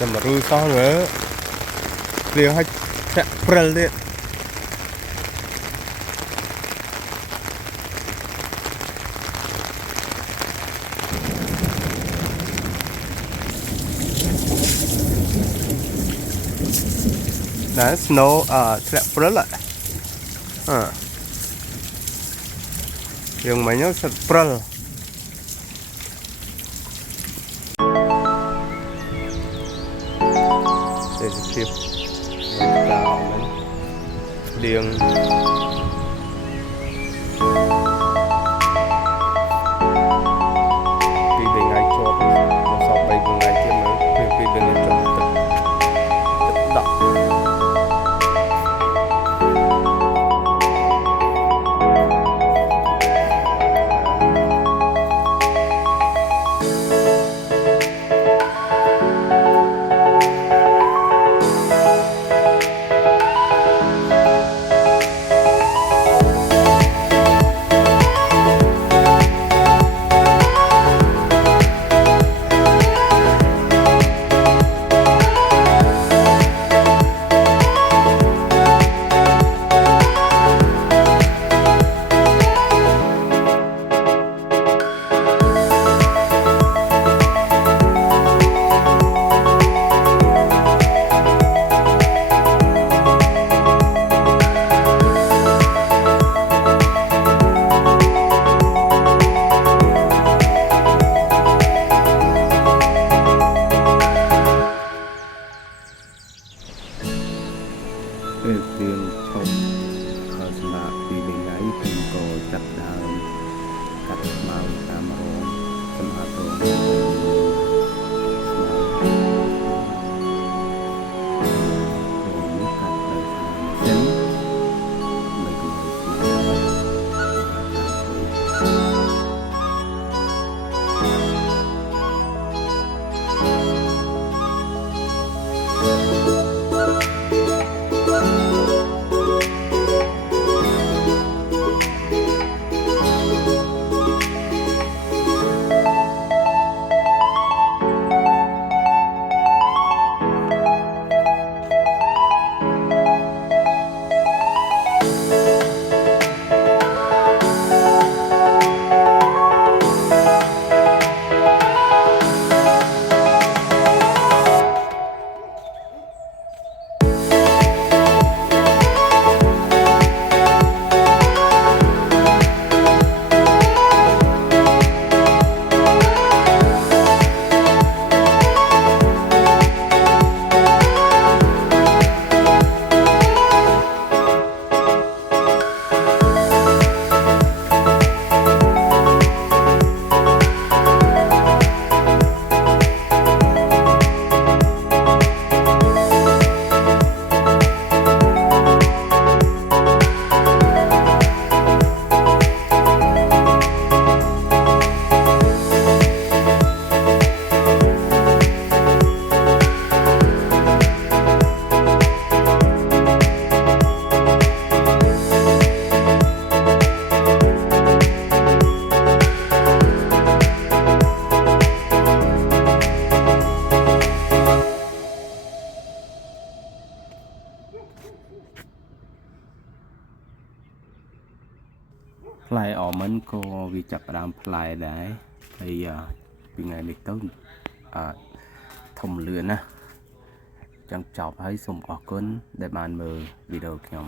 Tầm rư xong nữa liều hay chạy prel đi đấy snow chạy prel lại dùng máy nhớ chạy prel để kịp tạo điền vì bên ngay chốt nó sọt bay bên ngay kia mà vì bên này chốt tự đọc riêng chốtสำหรับปีเป็นไงคุณก็จับดาวกัดเมาตามร้องสำหรับตัวเส้นไม่กลัวផ្លែអមមិនក៏វាចាប់ផ្ដើមផ្លែដែរហើយពីថ្ងៃនេះទៅធំលឿនណាចាំចប់ហើយសូមអរគុណដែលបានមើលវីដេអូខ្ញុំ